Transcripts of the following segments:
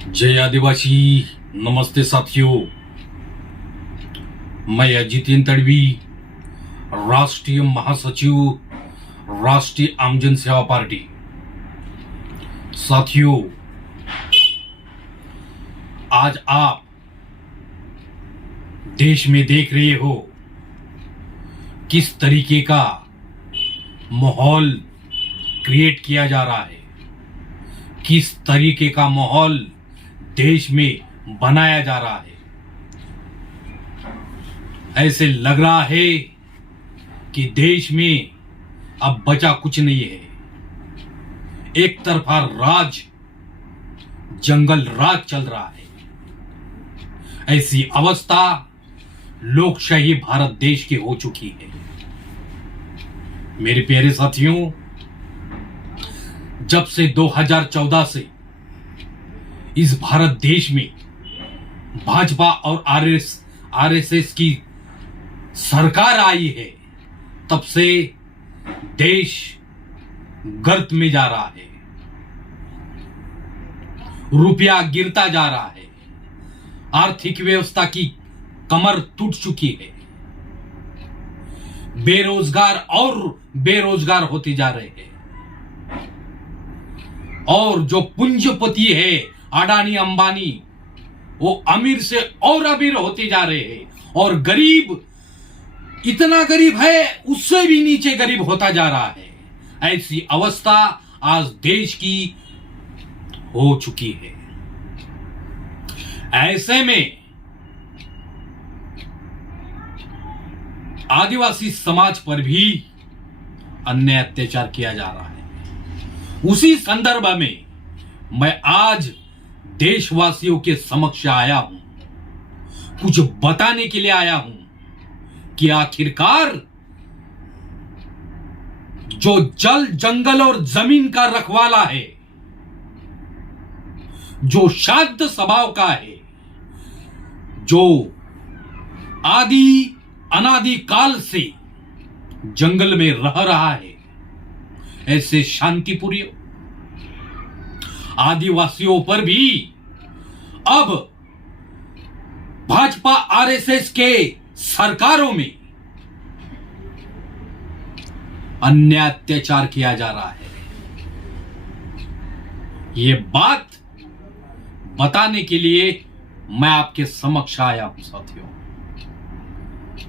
जय आदिवासी। नमस्ते साथियों, मैं अजितेंद्र तड़वी, राष्ट्रीय महासचिव, राष्ट्रीय आमजन सेवा पार्टी। साथियों, आज आप देश में देख रहे हो किस तरीके का माहौल क्रिएट किया जा रहा है, किस तरीके का माहौल देश में बनाया जा रहा है। ऐसे लग रहा है कि देश में अब बचा कुछ नहीं है। एक तरफा राज, जंगल राज चल रहा है। ऐसी अवस्था लोकशाही भारत देश की हो चुकी है। मेरे प्यारे साथियों, जब से 2014 से इस भारत देश में भाजपा और आरएसएस की सरकार आई है, तब से देश गर्त में जा रहा है। रुपया गिरता जा रहा है। आर्थिक व्यवस्था की कमर टूट चुकी है। बेरोजगार और बेरोजगार होते जा रहे हैं। और जो पूंजीपति है, अडानी अंबानी, वो अमीर से और अमीर होते जा रहे हैं। और गरीब इतना गरीब है, उससे भी नीचे गरीब होता जा रहा है। ऐसी अवस्था आज देश की हो चुकी है। ऐसे में आदिवासी समाज पर भी अन्याय अत्याचार किया जा रहा है। उसी संदर्भ में मैं आज देशवासियों के समक्ष आया हूं, कुछ बताने के लिए आया हूं कि आखिरकार जो जल, जंगल और जमीन का रखवाला है, जो शांत स्वभाव का है, जो आदि अनादि काल से जंगल में रह रहा है, ऐसे शांतिप्रिय आदिवासियों पर भी अब भाजपा आरएसएस के सरकारों में अन्याय अत्याचार किया जा रहा है। ये बात बताने के लिए मैं आपके समक्ष आया हूं साथियों।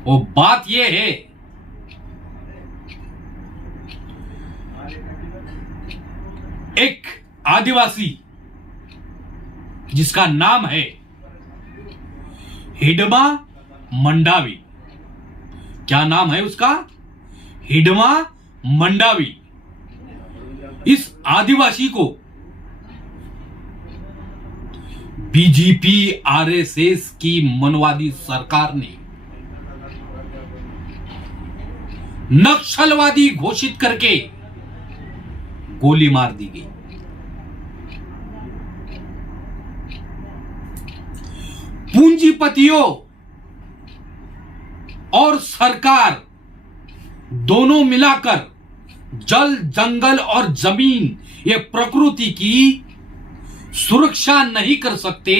वो बात ये है, एक आदिवासी जिसका नाम है हिडमा मंडावी। क्या नाम है उसका? हिडमा मंडावी। इस आदिवासी को बीजेपी आरएसएस की मनवादी सरकार ने नक्सलवादी घोषित करके गोली मार दी गई। पूंजीपतियों और सरकार दोनों मिलाकर जल, जंगल और जमीन, ये प्रकृति की सुरक्षा नहीं कर सकते,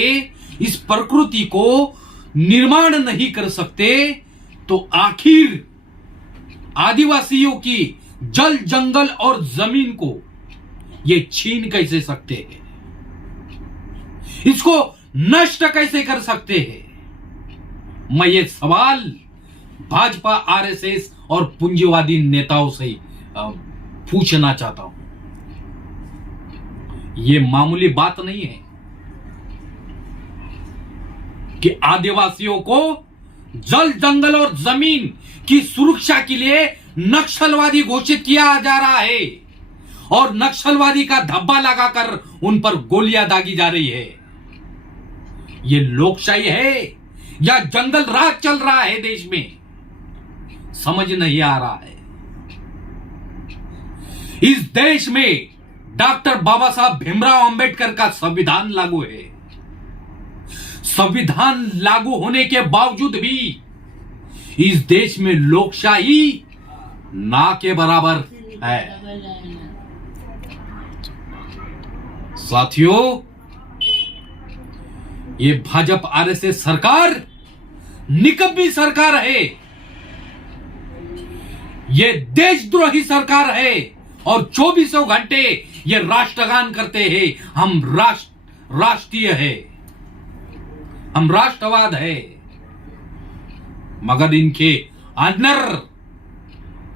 इस प्रकृति को निर्माण नहीं कर सकते, तो आखिर आदिवासियों की जल, जंगल और जमीन को ये छीन कैसे सकते हैं? इसको नष्ट कैसे कर सकते हैं? मैं ये सवाल भाजपा, आरएसएस और पूंजीवादी नेताओं से पूछना चाहता हूं। ये मामूली बात नहीं है कि आदिवासियों को जल, जंगल और जमीन की सुरक्षा के लिए नक्सलवादी घोषित किया जा रहा है और नक्सलवादी का धब्बा लगाकर उन पर गोलियां दागी जा रही है। ये लोकशाही है या जंगल राज चल रहा है देश में? समझ नहीं आ रहा है। इस देश में डॉक्टर बाबा साहब भीमराव अंबेडकर का संविधान लागू है। संविधान लागू होने के बावजूद भी इस देश में लोकशाही ना के बराबर है। साथियों, ये भाजपा आरएसएस सरकार निकम्मी सरकार है, ये देशद्रोही सरकार है और 24 घंटे ये राष्ट्रगान करते हैं, हम राष्ट्रीय है, हम राष्ट्रवाद है, मगर इनके अंदर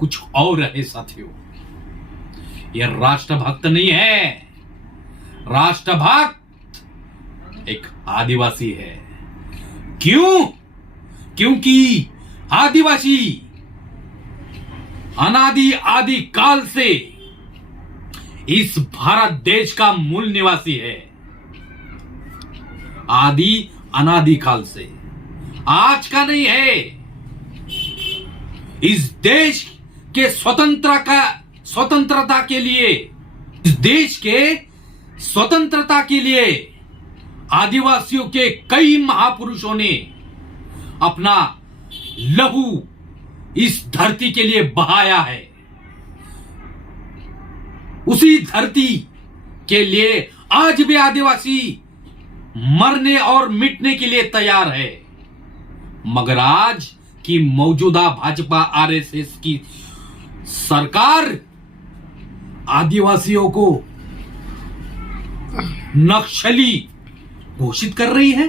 कुछ और है साथियों। ये राष्ट्रभक्त नहीं है, राष्ट्रभक्त एक आदिवासी है। क्यों? क्योंकि आदिवासी अनादि आदि काल से इस भारत देश का मूल निवासी है, आदि अनादि काल से, आज का नहीं है। इस देश के स्वतंत्रता के लिए, इस देश के स्वतंत्रता के लिए आदिवासियों के कई महापुरुषों ने अपना लहू इस धरती के लिए बहाया है। उसी धरती के लिए आज भी आदिवासी मरने और मिटने के लिए तैयार है, मगर आज की मौजूदा भाजपा आरएसएस की सरकार आदिवासियों को नक्सली घोषित कर रही है।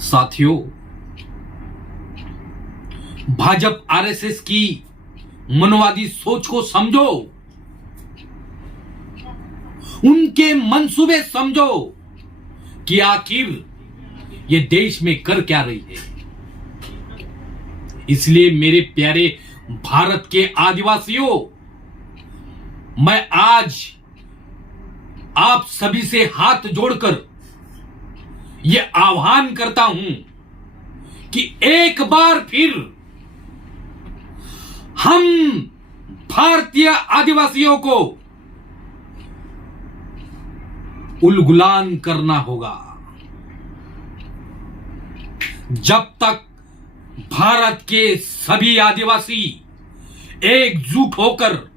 साथियों, भाजपा आरएसएस की मनोवादी सोच को समझो, उनके मंसूबे समझो कि आखिर ये देश में कर क्या रही है। इसलिए मेरे प्यारे भारत के आदिवासियों, मैं आज आप सभी से हाथ जोड़कर यह आह्वान करता हूं कि एक बार फिर हम भारतीय आदिवासियों को उलगुलान करना होगा। जब तक भारत के सभी आदिवासी एकजुट होकर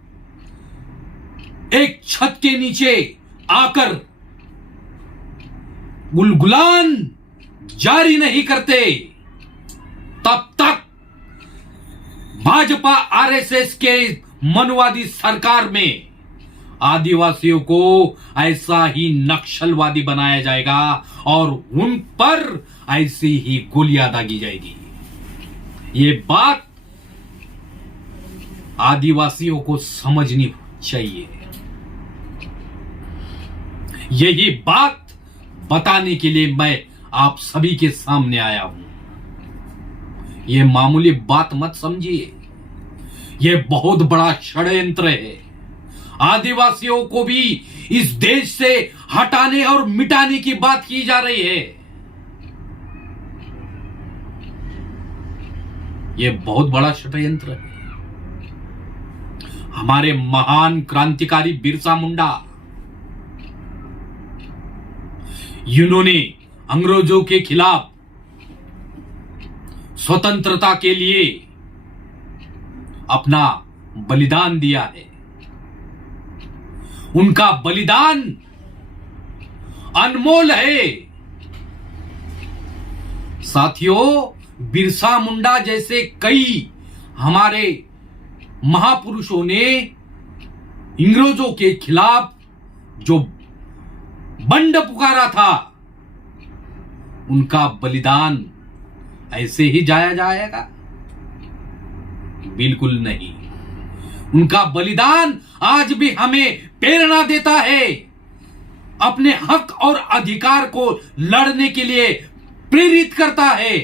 एक छत के नीचे आकर उलगुलान जारी नहीं करते, तब तक भाजपा आरएसएस के मनवादी सरकार में आदिवासियों को ऐसा ही नक्सलवादी बनाया जाएगा और उन पर ऐसी ही गोलियां दागी जाएगी। ये बात आदिवासियों को समझनी चाहिए। यही बात बताने के लिए मैं आप सभी के सामने आया हूं। यह मामूली बात मत समझिए, यह बहुत बड़ा षड्यंत्र है। आदिवासियों को भी इस देश से हटाने और मिटाने की बात की जा रही है। यह बहुत बड़ा षड्यंत्र है। हमारे महान क्रांतिकारी बिरसा मुंडा, इन्होंने अंग्रेजों के खिलाफ स्वतंत्रता के लिए अपना बलिदान दिया है। उनका बलिदान अनमोल है। साथियों, बिरसा मुंडा जैसे कई हमारे महापुरुषों ने अंग्रेजों के खिलाफ जो बंड पुकारा था, उनका बलिदान ऐसे ही जाया जाएगा? बिल्कुल नहीं। उनका बलिदान आज भी हमें प्रेरणा देता है, अपने हक और अधिकार को लड़ने के लिए प्रेरित करता है।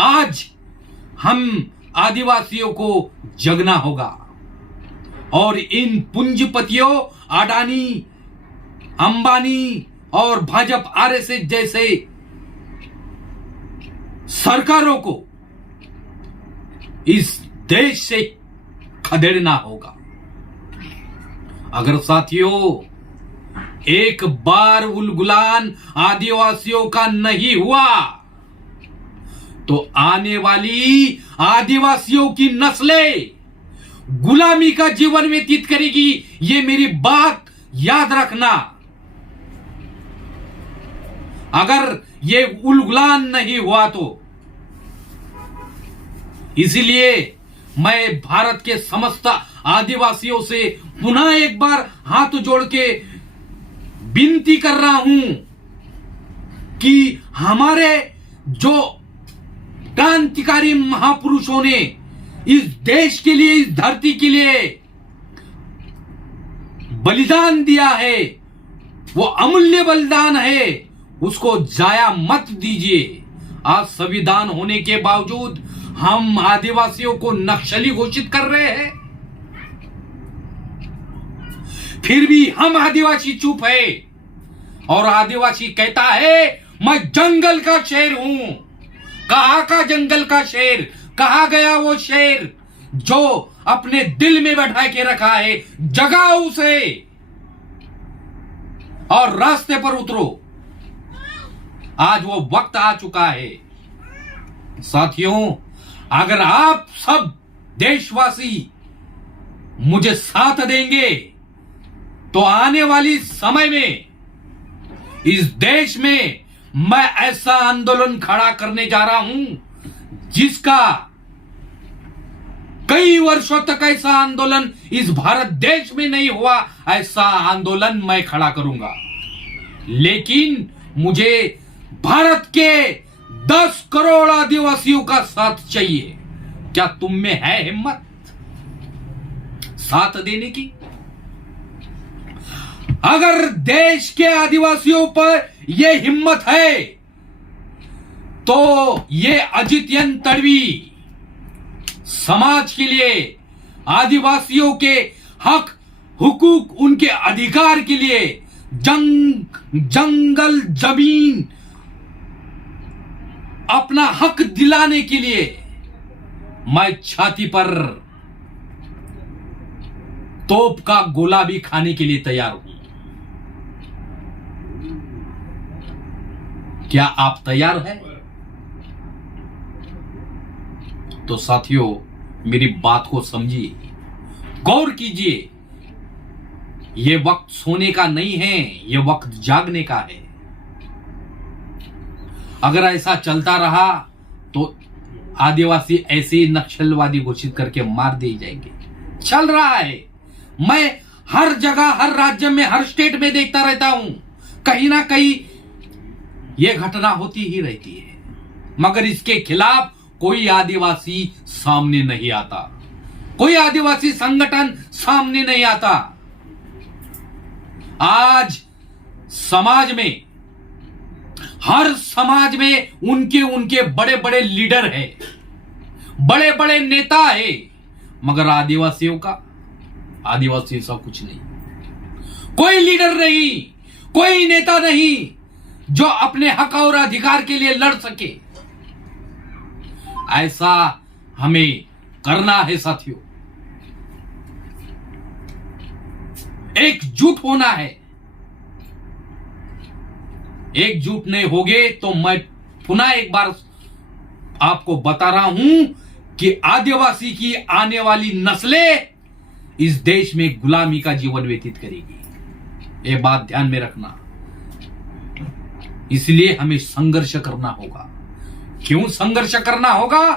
आज हम आदिवासियों को जगना होगा और इन पूंजीपतियों अडानी, अंबानी और भाजपा आरएसएस जैसे सरकारों को इस देश से खदेड़ना होगा। अगर साथियों एक बार उलगुलान आदिवासियों का नहीं हुआ तो आने वाली आदिवासियों की नस्लें गुलामी का जीवन व्यतीत करेगी। ये मेरी बात याद रखना, अगर ये उलगुलान नहीं हुआ तो। इसीलिए मैं भारत के समस्त आदिवासियों से पुनः एक बार हाथ जोड़ के विनती कर रहा हूं कि हमारे जो क्रांतिकारी महापुरुषों ने इस देश के लिए, इस धरती के लिए बलिदान दिया है, वो अमूल्य बलिदान है, उसको जाया मत दीजिए। आज संविधान होने के बावजूद हम आदिवासियों को नक्सली घोषित कर रहे हैं, फिर भी हम आदिवासी चुप है। और आदिवासी कहता है मैं जंगल का शेर हूं। कहां का जंगल का शेर? कहा गया वो शेर जो अपने दिल में बैठा के रखा है? जगाओ उसे और रास्ते पर उतरो। आज वो वक्त आ चुका है। साथियों, अगर आप सब देशवासी मुझे साथ देंगे तो आने वाली समय में इस देश में मैं ऐसा आंदोलन खड़ा करने जा रहा हूं जिसका कई वर्षों तक ऐसा आंदोलन इस भारत देश में नहीं हुआ। ऐसा आंदोलन मैं खड़ा करूंगा, लेकिन मुझे भारत के 10 करोड़ आदिवासियों का साथ चाहिए। क्या तुम में है हिम्मत साथ देने की? अगर देश के आदिवासियों पर यह हिम्मत है तो ये अजित तड़वी समाज के लिए, आदिवासियों के हक हुकूक, उनके अधिकार के लिए, जंगल जमीन अपना हक दिलाने के लिए मैं छाती पर तोप का गोला भी खाने के लिए तैयार हूं। क्या आप तैयार हैं? तो साथियों, मेरी बात को समझिए, गौर कीजिए। यह वक्त सोने का नहीं है, यह वक्त जागने का है। अगर ऐसा चलता रहा तो आदिवासी ऐसे ही नक्सलवादी घोषित करके मार दिए जाएंगे। चल रहा है, मैं हर जगह, हर राज्य में, हर स्टेट में देखता रहता हूं, कहीं ना कहीं यह घटना होती ही रहती है, मगर इसके खिलाफ कोई आदिवासी सामने नहीं आता, कोई आदिवासी संगठन सामने नहीं आता। आज समाज में, हर समाज में उनके बड़े बड़े लीडर हैं, बड़े बड़े नेता हैं, मगर आदिवासियों सा कुछ नहीं। कोई लीडर नहीं, कोई नेता नहीं जो अपने हक और अधिकार के लिए लड़ सके। ऐसा हमें करना है साथियों, एकजुट होना है। एकजुट नहीं होगे तो मैं पुनः एक बार आपको बता रहा हूं कि आदिवासी की आने वाली नस्लें इस देश में गुलामी का जीवन व्यतीत करेगी। ये बात ध्यान में रखना। इसलिए हमें संघर्ष करना होगा। क्यों संघर्ष करना होगा?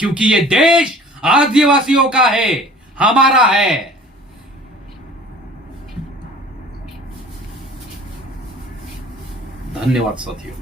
क्योंकि ये देश आदिवासियों का है, हमारा है। धन्यवाद साथियों।